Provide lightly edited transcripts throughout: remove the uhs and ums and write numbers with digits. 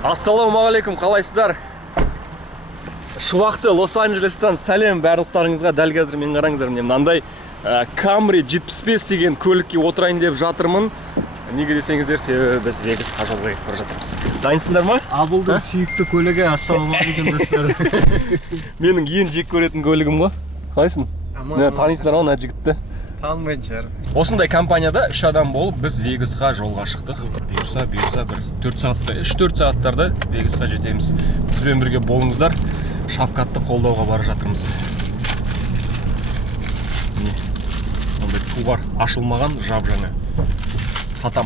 Ассалаумағалейкум, қалайсыздар? Шуақты Лос-Анджелестан сәлем барлықтарыңызға. Дәл қазір мен қараңыздар, міне мынандай Camry 75 деген көлікке отырайын деп жатырмын. Неге десеңіздер, себебі біз Вегасқа жолға кетіп бара жатырмыз. Дайынсыңдар ма? Абылдың сүйікті көлігі. Ассалаумағалейкум достар. Менің ең жек көретін көлігім ғой. Қалайсың? Танисыңдар ма мына жігітті? Танымайтын шығар. Осындай компанияда 3 адам болып біз Вегасқа жолға шықтық. Бұйырса бір 3-4 сағаттарда Вегасқа жетеміз. Бізбен бірге болыңыздар. Шавкатты қолдауға бара жатырмыз. Міне, ондай ту бар, ашылмаған, жап-жаңа. Сатам.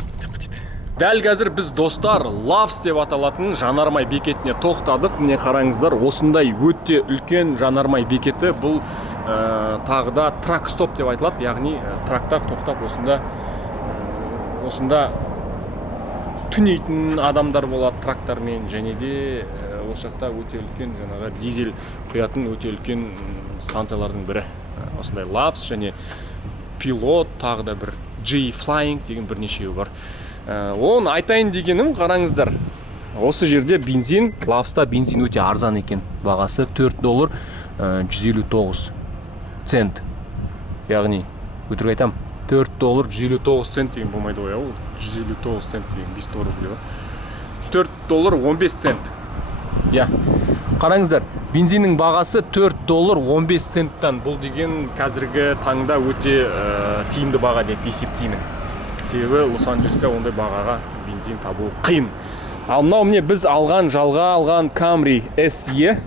Дәл қазір біз достар Loves деп аталатын жанармай бекетіне тоқтадық. Міне қараңыздар, осындай өте үлкен жанармай бекеті. Бұл тағыда трак стоп деп айтылады, яғни трактар тоқтап осында түнейтін адамдар болады трактармен, және де осы жақта өте үлкен жаңағы дизель құятын өте үлкен станциялардың бірі. Осындай Loves және Pilot, тағы да бір G-Flying деген бірнешеуі бар. Оны айтайын дегенім, қараңыздар, осы жерде бензин, Loves'та бензин өте арзан екен. Бағасы $4 159 цент. Яғни, өтірік айтам, $4 159 цент деген болмайды ғой, 159 цент деген $5 біле бар. $4 15 цент. Я, қараңыздар, бензиннің бағасы $4 15 центтан. Бұл деген қазіргі таңда өте тиімді баға деп есептеймін. Себебі Лос-Анджелесте ондай бағаға бензин табу қиын. Ал мынау міне біз жалға алған Camry SE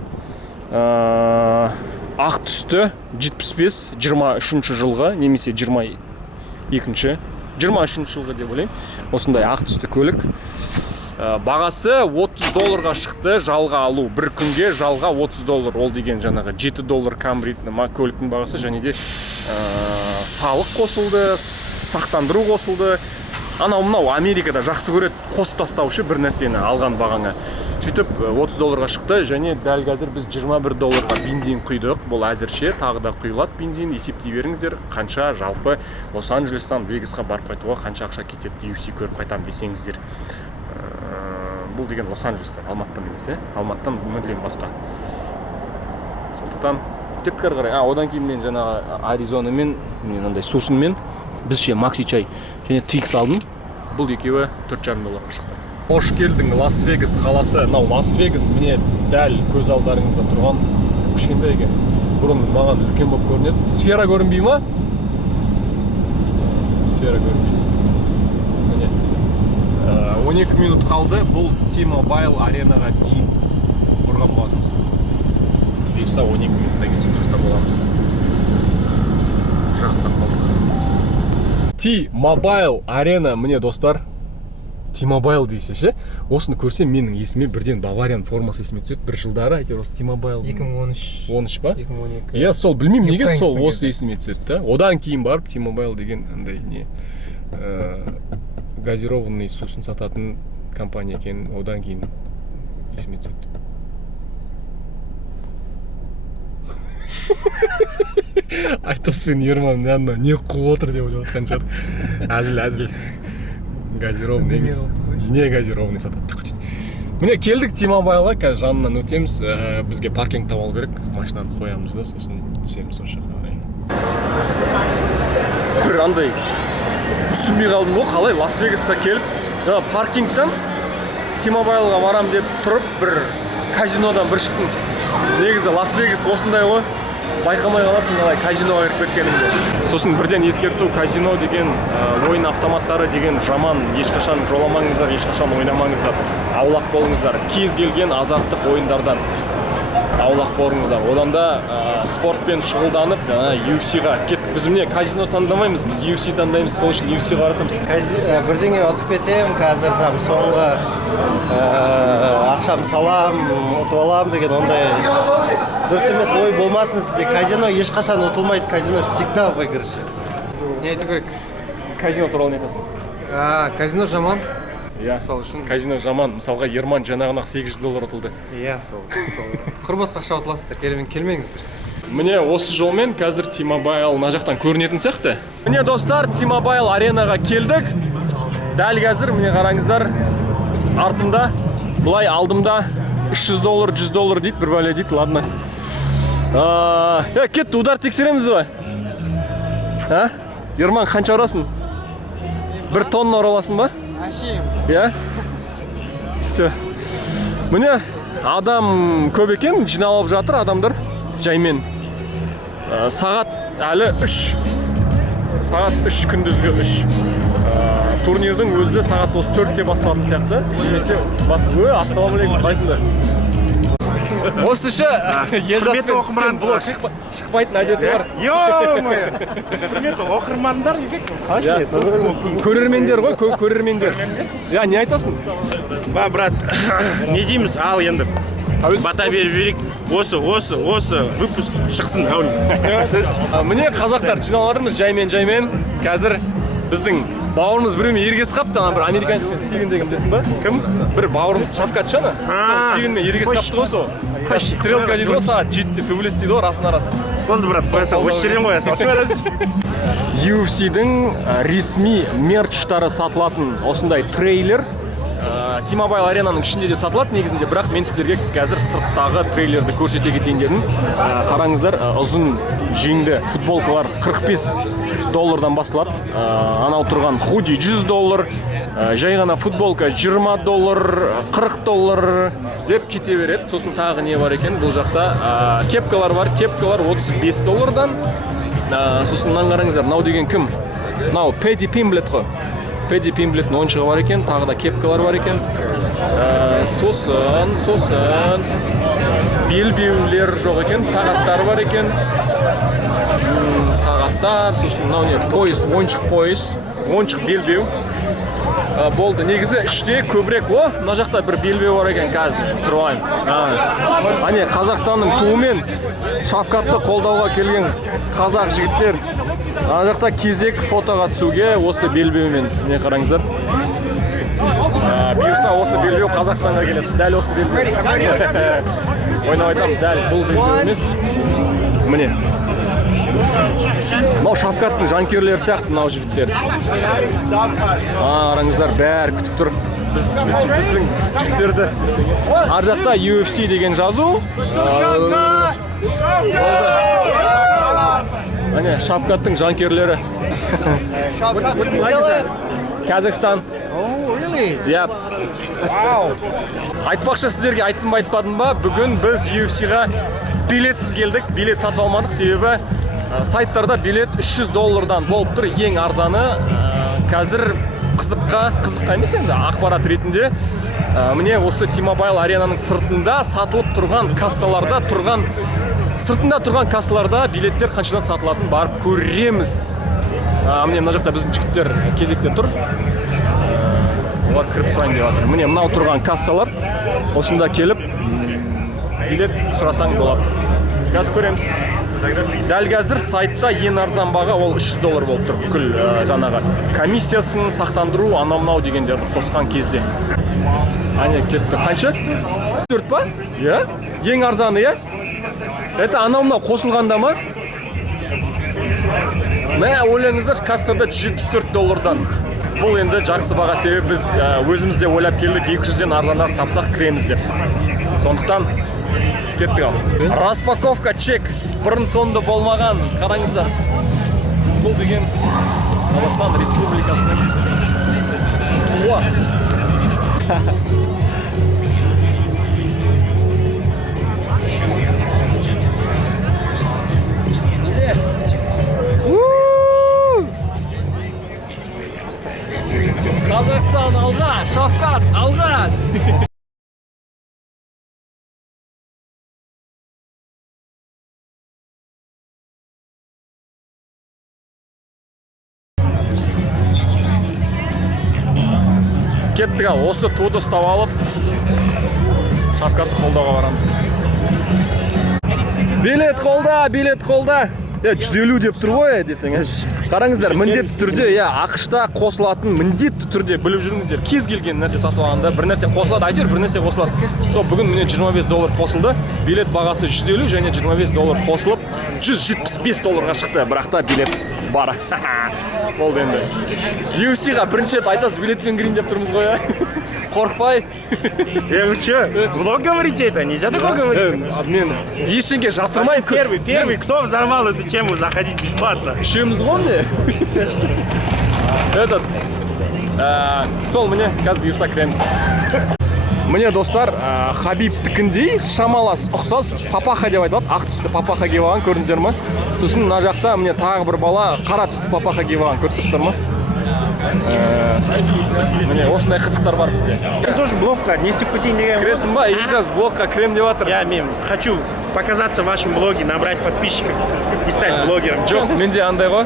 ақ түсті 75 23 жылғы немесе 23 жылғы деп ойлаймын. Осындай ақ түсті көлік. Бағасы $30 шықты жалға алу. Бір күнге жалға $30. Ол деген жаңағы $7 Camry көліктің бағасы, және де салық қосылды, сақтандыру қосылды. Анау Америкада жақсы көреді қосып тастаушы бір нәрсені алған бағаңа. Сөйтіп $30 шықты, және дәл қазір біз $21 бензин құйдық. Бұл әзірше, тағы да құйылады бензин. Есептей беріңіздер, қанша жалпы Лос-Анджелестан Вегасқа барып қайтуға қанша ақша кетеді, UFC көріп қайтам десеңіздер. Бұл деген Лос-Анджелестан, Алматыдан емес, Алматыдан мүлдем басқа. Сондықтан кеттік ары қарай. Одан кейін мен жаңағы Аризонамен, мынандай сусынмен, бізше Макси чай және Twix алдым. Бұл екеуі $4,5 шықты. Қош келдің Лас-Вегас қаласы. Лас-Вегас міне дәл көз алдарыңызда тұрған кішкентай екен. Бұрын маған үлкен болып көрінеді. Сфера көрінбей ма? Сфера көрінбей. 12 минут қалды. Бұл T-Mobile аренаға дейін ұрған болатымыз. Бұйырса 12 минуттан кейін жақта боламыз. Жақында қалдық. T-Mobile арена, міне достар. T-Mobile дейсіз, осыны көрсем менің есіме бірден Бавариян формасы есіме түседі. Бір жылдары әйтеуір осы T-Mobile 2013 ба? 2012. Я сол білмеймін неге сол осы есіме түседі. Одан кейін барып T-Mobile деген андай не газированный сусын сататын компания екен, одан кейін есіме түседі. Айтасымен Ерман не қуып отыр деп ойлап отқан шығар. Әзіл. Газированный емес. Не газированный сатады. Міне келдік T-Mobile'ға, қазір жанынан өтеміз. Бізге паркинг табу керек. Машинаны қоямыз да, сосын түсеміз осы жаққа қарай. Бір андай түсінбей қалдым ғой, қалай Лас-Вегасқа келіп, паркингтан T-Mobile'ға барам деп тұрып, бір казинодан бір шықтым. Негізі Лас-Вегас осындай ғой, байқамай қаласың қалай казиноға кіріп кеткеніңді. Сосын бірден ескерту, казино деген ойын автоматтары деген жаман, ешқашан жоламаңыздар, ешқашан ойнамаңыздар, аулақ болыңыздар. Кез келген азарттық ойындардан аулақ болыңыздар. Одан да спортпен шұғылданып, UFC-ға кеттік. Біз міне казино таңдамаймыз, біз UFC таңдаймыз, сол үшін UFC-ға қаратамыз. Бірдеңе ұтып кетем, қазір там соңғы ақшам салам, ұтып алам деген ондай дұрыс емес ой болмасын сізде. Казино ешқашан ұтылмайды, казино всегда выигрыш. Не айту керек? Казино туралы не айтасың? Казино жаман. Иә, казино жаман. Мысалға Ерман жаңағынақ $800 ұтылды. Иә, сол. Құрбасқа ақша ұтыласыздар, келмеңіздер. Міне осы жолмен қазір T-Mobile мына жақтан көрінетін сияқты. Міне достар, T-Mobile аренаға келдік. Дәл қазір міне қараңыздар, артымда Бұлай алдымда $300, $100 дейді, бір бәле дейді, ладно. Кетті, удар тексереміз ба? Ерман, қанша ұрасың? 1 тонна ұраласың ба? Әшейім. Иә? Все. Міне, адам көп екен, жиналып жатыр адамдар жаймен. Сағат әлі 3. Сағат 3, күндізгі 3. Турнирдің өзі сағат 4-те басталатын сияқты. Немесе ассалаумағалейкум, қайсыңдар? Осы ше елжаспен түскен блог шықпайтын әдеті бар. Құрметті оқырмандар, көрермендер ғой, көрермендер. Я, не айтасың? Брат, не дейміз, ал енді бата беріп жіберейік. Осы выпуск шықсын. Міне қазақтар жиналып жатырмыз жаймен. Қазір біздің бауырымыз біреумен ерегесіп қапты, бір американецпен Стивен деген білесің ба? Кім? Бір бауырымыз Шавкат шаны. Стивенмен ерегесіп қапты ғой сол. Стрелка дейді ғой, сағат 7-те төбелес дейді ғой, расына-рас. Болды, брат, қоясың, осы жерден қоясың. UFC-дің ресми мерчтары сатылатын осындай трейлер T-Mobile аренаның ішінде де сатылады негізінде, бірақ мен сіздерге қазір сырттағы трейлерді көрсете кетейін дедім. Қараңыздар, ұзын жеңді футболкалар $45 басталады. Анау тұрған худи $100, жай ғана футболка $20, $40 деп кете береді. Сосын тағы не бар екен бұл жақта? Кепкалар бар, кепкалар $35. Сосын мынаны қараңыздар, мынау деген кім? Мынау Пэдди Пимблет қой. Пэдди Пимблеттің ойыншығы бар екен, тағы да кепкалар бар екен. Сосын белбеулер жоқ екен, сағаттар бар екен. Сағаттар, сосын мынау не? Пояс, ойыншық белбеу. Болды, негізі іште көбірек мына жақта бір белбеу бар екен қазір, түсіріп алайын. Ане Қазақстанның туымен Шавкатты қолдауға келген қазақ жігіттер ана жақта кезек фотоға түсуге осы белбеумен. Не қараңыздар? Бұйырса осы белбеу Қазақстанға келеді. Дәл осы белбеу. Ойнап айтам, дәл бұл белбеу емес. Міне. Мынау Шавкаттың жанкүйерлері сияқты мынау жігіттер. Қараңыздар, бәрі күтіп тұр. Біздің жігіттерді. Ар жақта UFC деген жазу. Міне Шавкаттың жанкүйерлері. Қазақстан. Yep. Айтпақшы сіздерге айттым ба айтпадым ба, бүгін біз UFC-ға билетсіз келдік. Билет сатып алмадық, себебі сайттарда билет $300 болып тұр, ең арзаны. Қазір қызыққа емес енді, ақпарат ретінде міне осы T-Mobile аренаның сыртында сатылып тұрған кассаларда сыртында тұрған кассаларда билеттер қаншадан сатылатын барып көреміз. Міне мына жақта біздің жігіттер кезекте тұр. Олар кіріп сұрайын деп жатыр. Міне мынау тұрған кассалар, осында келіп билет сұрасаң болады. Қазір көреміз. Дәл қазір сайтта ең арзан баға ол $300 болып тұр. Бүкіл жаңағы комиссиясын сақтандыру анау-мынау дегендерді қосқан кезде. Ане кетті. Қанша? 4 па? Иә? Ең арзаны, иә? Это анау-мынау қосылғанда ма? Мә, ойлаңыздар, кассада $174. Бұл енді жақсы баға, себебі біз өзімізде ойлап келдік, 200-ден арзандар тапсақ кіреміз деп. Сондықтан кеттік ал. Распаковка чек. Бұрын соңды болмаған. Қараңыздар. Бұл деген Қазақстан Республикасының туы. Қазақстан алға, Шавкат алға. Кеттік ал, осы туды ұстап алып Шавкатты қолдауға барамыз. Билет қолда. 150 деп тұр ғой десең. Қараңыздар, міндетті түрде, ақшта қосылатын міндетті түрде біліп жүріңіздер. Кез келген нәрсе сатып алғанда бір нәрсе қосылады, әйтеуір бір нәрсе қосылады. Сол бүгін міне $25 қосылды. Билет бағасы 150 және $25 қосылып $175 шықты. Бірақ та билет бар. Болды енді. UFC-ға бірінші рет айтасыз билетпен кірейін деп тұрмыз ғой. қорықпай. Вы что? Влог говорите это? Нельзя такое говорить. Мен ештеңе жасырмаймын. Первый, кто взорвал эту тему, заходить бесплатно? Үшеуміз ғой міне. Этот, сол міне қазір бұйырса кіреміз. Міне достар, Хабибтікіндей шамалас ұқсас папаха деп айтылады. Ақ түсті папаха киіп алған, көрдіңіздер ме? Сосын мына жақта міне тағы бір бала қара түсті папаха киіп алған, көріп тұрсыздар ма? Міне осындай қызықтар бар бізде. Я тоже блогқа не степутин деген. Кіресің ба? Сейчас блогқа крем деп жатыр. Я хочу показаться в вашем блоге, набрать подписчиков и стать блогером. Жоқ, менде андай ғой.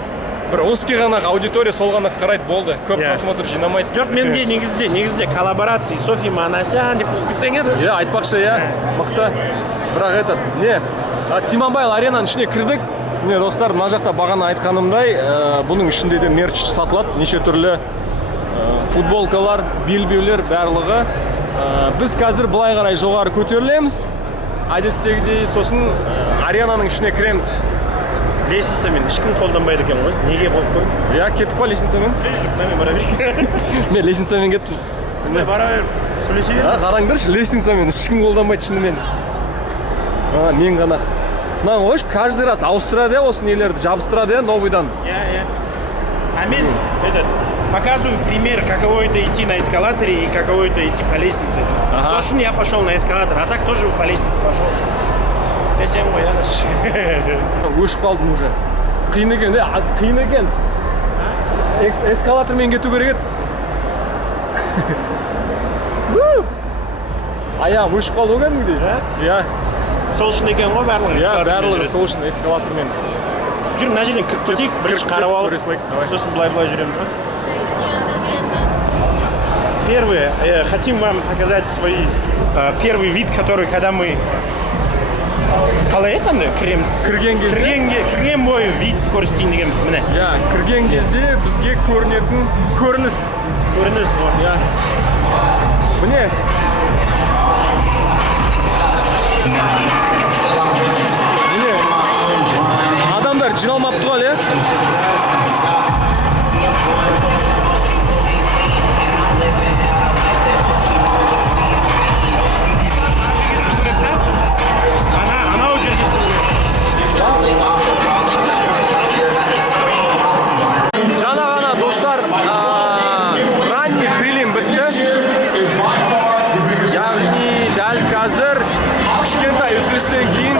Бір узкий ғана аудитория сол ғана қарайды болды. Көп просмотр жинамайды. Жоқ, менде негізде коллаборация Софи Манасян деп кетсеңер. Я айтпақшы, мықты. Бірақ этот, не, T-Mobile аренаның ішіне кірдік. Міне достар, мына жақта бағана айтқанымдай, бұның ішінде де мерч сатылады, неше түрлі футболкалар, белбеулер барлығы. Біз қазір былай қарай жоғары көтерілеміз. Әдеттегідей, сосын аренаның ішіне кіреміз. Лестницамен ешкім қолданбайды екен ғой. Неге қойып қой? Я кеттік па лестницамен? Мен бара берейін. Мен лестницамен кеттім. Сізді бара бер, сөйлесе бер. Қараңдаршы, лестницамен ешкім қолданбайды шынымен. Мен ғана. Мынаны қойшы, каждый раз ауыстырады, осы нелерді жабыстырады, новыйдан. А мен показываю пример, каково это идти на эскалаторе и каково это идти по лестнице. Сосын я пошел на эскалатор, а так тоже по лестнице пошел. Сен ғой, өшіп қалдым уже. Қиын екен, қиын екен. Эскалатормен кету керек еді. Аяғым өшіп қалды ғой кәдімгідей. Иә. Сол үшін екен ғой барлығы эскалатормен жүреді. Барлығы сол үшін эскалатормен. Жүр, мына жерден кіріп кетейік, бірінші қарап алып. Сосын былай жүреміз ба? Первое, хотим вам показать свой первый вид, который, когда мы қалай айтқанда кіреміз? Кірген бойы вид көрсетейін дегенбіз, міне. Иә, кірген кезде бізге көрінетін көрініс. Көрініс, иә. Міне. Міне. Адамдар жиналмапты ғой, иә? Жаңа ғана достар, ранний прилим бітті. Яғни дәл қазір кішкентай үзілістен кейін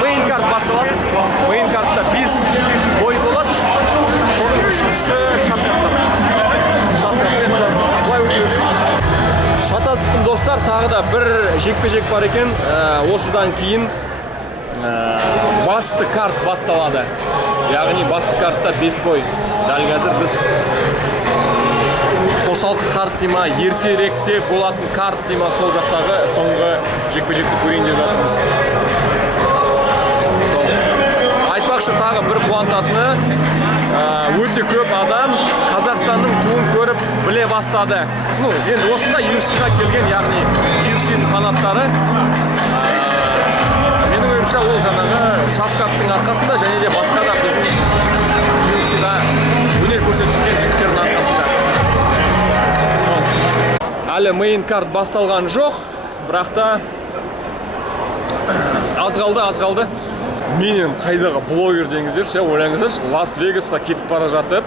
мейн карт басылады. Мейн картта 5 бой болады. Соның үшіншісі шаткаттар. Шатасыппын достар, тағы да бір жекпе-жек бар екен. Осыдан кейін басты карт басталады. Яғни басты картта 5 бой. Дәл қазір біз қосалқы карт дейма, ертеректе болатын карт дейма, сол жақтағы соңғы жекпе-жекті көрейін деп жатырмыз. Айтпақшы тағы бір қуантатыны, өте көп адам Қазақстанның туын көріп біле бастады. Енді осында UFC-ға келген, яғни UFC-ның фанаттары. Менің ойымша ол жаңағы Шавкаттың арқасында және де басқа да біздің UFC-да өнер көрсетіп жүрген жігіттердің арқасында. Әлі мейн карт басталған жоқ, бірақ та аз қалды. Менен қайдағы блогер деңіздерші, ойлаңыздаршы, Лас-Вегасқа кетіп бара жатып,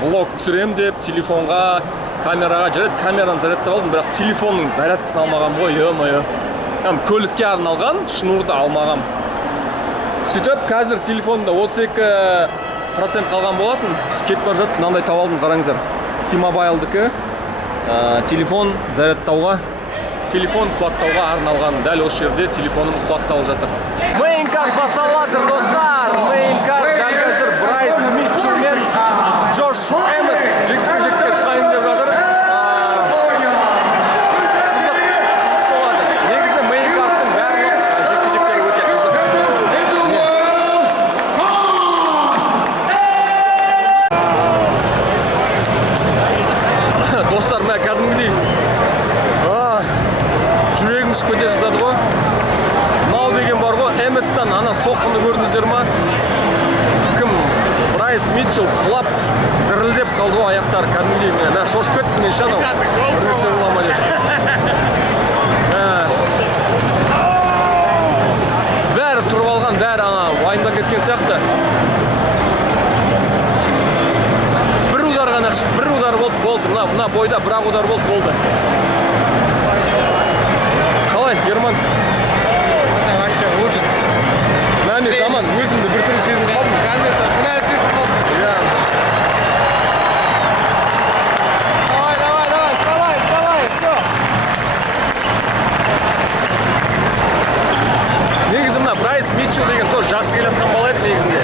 влог түсірем деп, телефонға, камераға жарайды, камераны зарядтап алдым, бірақ телефонның зарядкасын алмаған ғой, е-мое. Көлікке арналған, шнурды алмағам. Сөйтіп, қазір телефонда 32% қалған болатын. Кетіп бара жатып, мынандай тауып алдым, қараңыздар. T-Mobile'дікі телефон зарядтауға, телефон қуаттауға арналған. Дәл осы жерде телефоным қуатталып жатыр. Мейн карт басталады, достар. Мейн карт дәл қазір Брайс Митчелл мен Джош Эммет жекпе-жекке шығайын деп жатыр. Қызық болады. Негізі мейн карттың барлық жекпе-жектері өте қызық. Достар, мә кәдімгідей жүрегім ұшып кете жаздады ғой. Мынау деген бар ғой, Эмметтан ана соққыны көрдіңіздер ма? Кім? Брайс Брайс Митчелл құлап дірілдеп қалды ғой аяқтары кәдімгідей. Мен шошып кеттім мен шанау. Бірнәрсе бола ма деп. Бәрі тұрып алған, бәрі уайымдап кеткен сияқты. Бір удар ғана, бір удар болды. Мына бойда бір-ақ удар болды. Қалай, Герман? Вообще ужас. Мәне жаман, өзімді бір түрлі сезініп қалдым. Кінәрі сезініп қалдым. Давай, все. Негізі мына Брайс Митчелл деген тоже жақсы келатқан бала еді негізінде.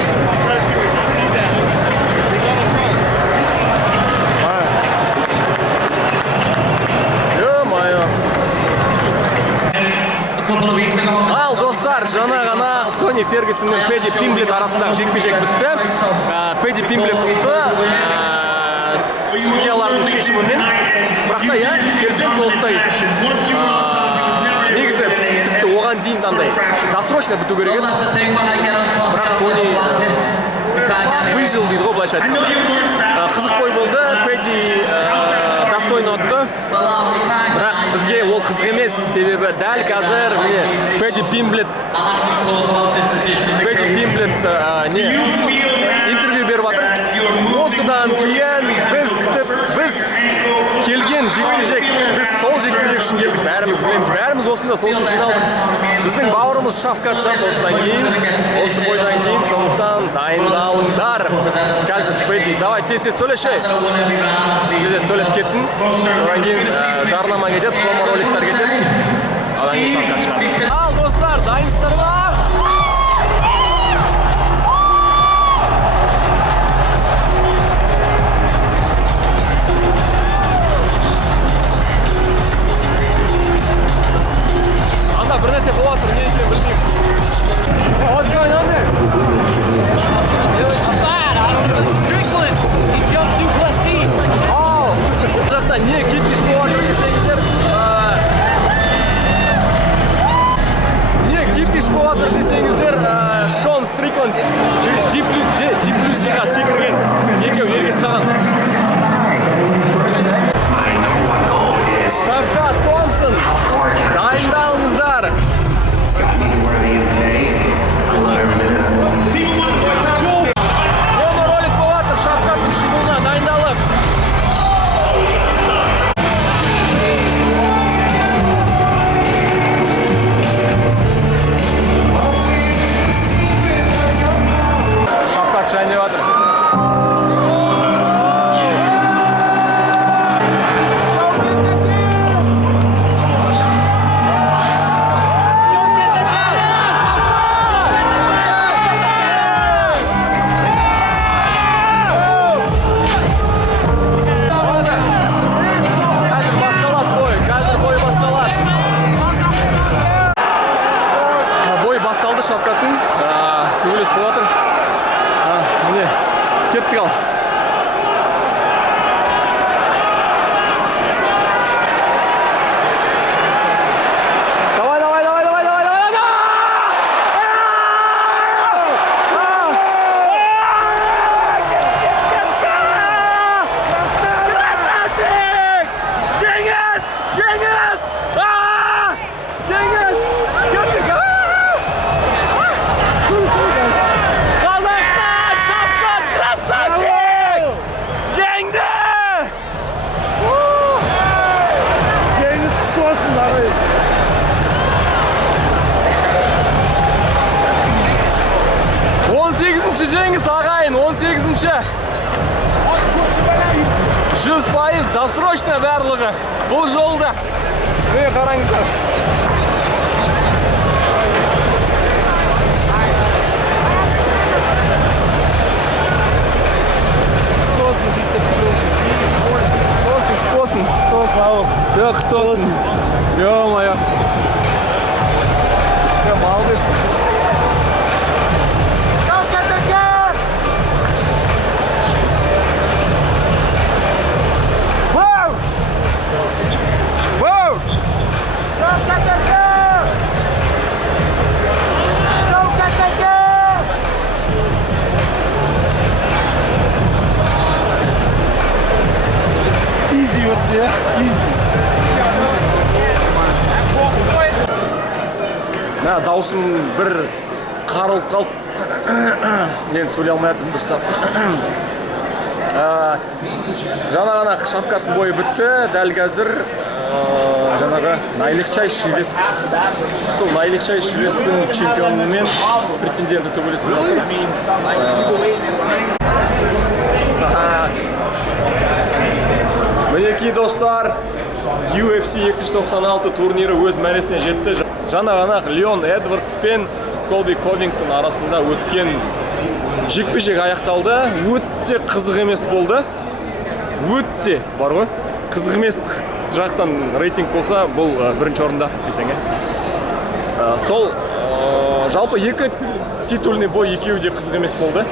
Ал достар, жаңа ғана Тони Фергюсон мен Пэдди Пимблет арасындағы жекпе-жек бітті. Пэдди Пимблет ұтты судьялардың шешімімен. Бірақ та келсем толықтай негізі тіпті оған дейін андай досрочно біту керек еді. Бірақ Тони выжил дейді ғой, былайша айтқанда. Қызық бой болды, Пэдди достойно ұтты. Бірақ бізге ол қызық емес, себебі дәл қазір міне Пэдди Пимблет интервью беріп жатыр. Осыдан кейін біз келген жекпе-жек, біз сол жекпе-жек үшін келдік, бәріміз білеміз, бәріміз осында сол үшін жиналдық. Біздің бауырымыз Шавкат Шап осыдан кейін, осы бойдан кейін, сондықтан дайындалыңдар. Қазір Пэдди, давай тез сөйлешей. Тез сөйлеп кетсін. Содан кейін жарнама кетеді, промо-роликтер кетеді. Одан кейін Шавкат Шап. Ал достар, дайынсыздар ма? Бір нәрсе болады, не екенін білмеймін. What's going on there? It was bad. I don't know. Strickland. He jumped Duplessis. Бұл жақта не кепкеш болып жатыр десеңіздер, Шон Стрикланд Диплюсиға секірген. Екеу ергес қалған. Шавкат Томпсон, дайындалыңыздар. Промо-ролик болатыр, Шавкаттың шығуына дайындалып. Шавкат шайын деп жатыр. Шавкаттың төбелес болып жатыр. Міне, кеттік ал. Давай! Жеңіс! Жеңіс ағайын, 18-ші. 100% досрочно барлығы. Бұл жолда. Міне қараңыздар. Тосын. Ё-моё. Молодец. мына даусым бір қарылып қалып мен сөйлей алмай жатырмын дұрыстап. Жаңа ғана Шавкаттың бойы бітті, дәл қазір жаңағы Найлихчай Шивес, сол Найлихчай Шивестің чемпионы мен претенденті төбелесіп жатыр. Мінекей достар, UFC 296 турнирі өз мәресіне жетті. Жаңа ғана Леон Эдвардс пен Колби Ковингтон арасында өткен жекпе-жек аяқталды. Өте қызық емес болды. Өте бар ғой. Қызық емес жақтан рейтинг болса, бұл бірінші орында десең. Сол жалпы екі титульный бой екеуі де қызық емес болды.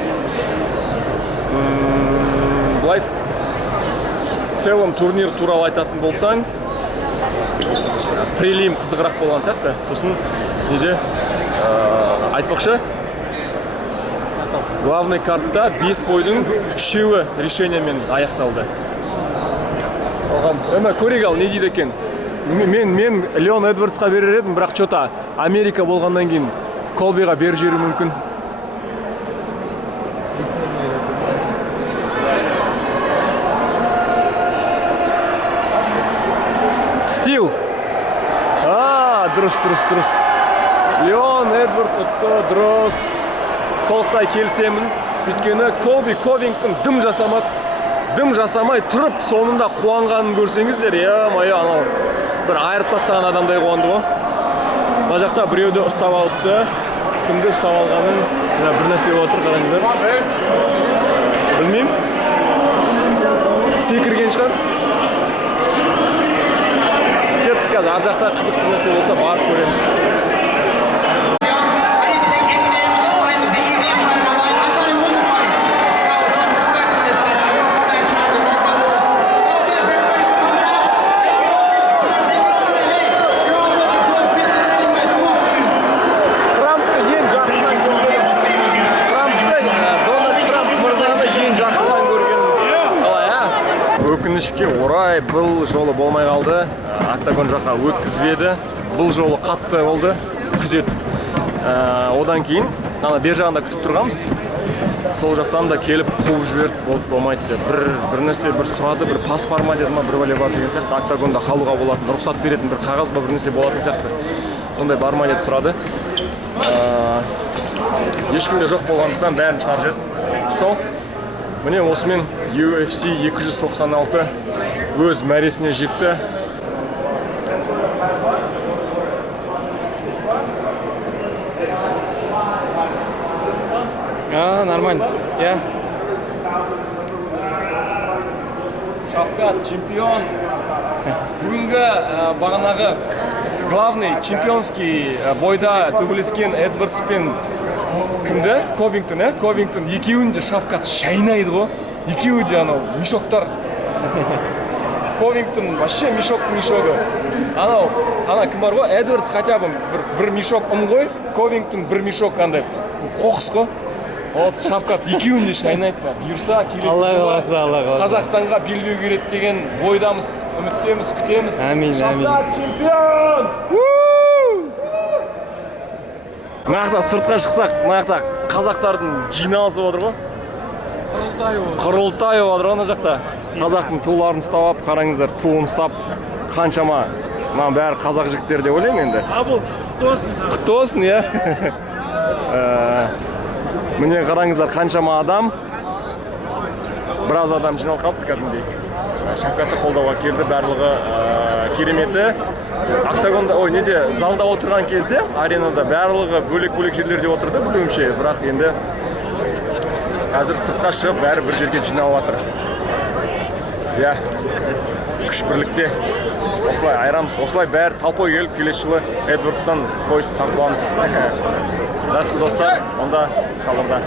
Былай целом турнир туралы айтатын болсаң, прелим қызығырақ болған сияқты. Сосын неде айтпақшы, главный картта 5 бойдың 3-і решениемен аяқталды. Өме көрек ал, не дейді екен? Мен Леон Эдвардсқа берер едім, бірақ что-то Америка болғаннан кейін Колбиға бер жері мүмкін. Стил. Дұрыс. Леон Эдвардс ұтты, дұрыс. Толықтай келсемін. Өйткені Колби Ковингтон дым жасамай тұрып, соңында қуанғанын көрсеңіздер, анау бір айырып тастаған адамдай қуанды ғой. Мына жақта біреуді ұстап алыпты. Кімді ұстап алғанын бір нәрсе отыр, қараңыздар. Білмеймін. Секірген шығар. Кеттік қазір, ар жақта қызық бір нәрсе болса барып көреміз. Өкінішке орай бұл жолы болмай қалды. Октагон жаққа өткізбеді. Бұл жолы қатты болды. Күзет. Одан кейін бер жағында күтіп тұрғанбыз. Сол жақтан да келіп қуып жіберді, болмайды. Бір нәрсе, бір сұрады, бір пас бар ма деді ма, бір бәле бар деген сияқты. Октагонда қалуға болатын, рұқсат беретін бір қағаз ба, бір нәрсе болатын сияқты. Сондай бар ма деп сұрады. Ешкімде жоқ болғандықтан бәрін шығарып жіберді. Сол. Міне осымен UFC 296 өз мәресіне жетті. Нормально. Шавкат чемпион. Бүгінгі бағанағы главный чемпионский бойда төбелескен Эдвардс пен кімді? Ковингтон екеуінде Шавкат шайнайды ғой. Екеуі де анау мешоктар. Ковингтон вообще мешогы. Ана кім бар ғой? Эдвардс хотя бы бір мешок ұн ғой, Ковингтон бір мешок қандай қоқыс қой. Вот Шавкат екеуінде шайнайды. Бұйырса келесі жылы Қазақстанға белбеу келеді деген ойдамыз, үміттеміз, күтеміз. Шавкат чемпион! Мына сыртқа шықсақ, мына қазақтардың жиналысы отыр ғой. Құрылтай отыр ана жақта. Қазақтың туларын ұстап, қараңыздар, туын ұстап, қаншама бәрі қазақ жігіттер деп ойлаймын енді. Бұл құтты olsun, ya. Міне қараңыздар, қаншама адам. Біраз адам жинал қалыпты кәдімгідей. Шавкатты қолдауға келді, барлығы кереметі. Октагонда, залда отырған кезде, аренада барлығы бөлек-бөлек жерлерде отырды, білуімше, бірақ енді қазір сыртқа шығып, бәрі бір жерге жинап жатыр. Күш бірлікте. Осылай айрамыз, осылай бәрі талпой келіп, келесі жылы Эдвардстан поезд тартыламыз. Жақсы достар, онда қалырда.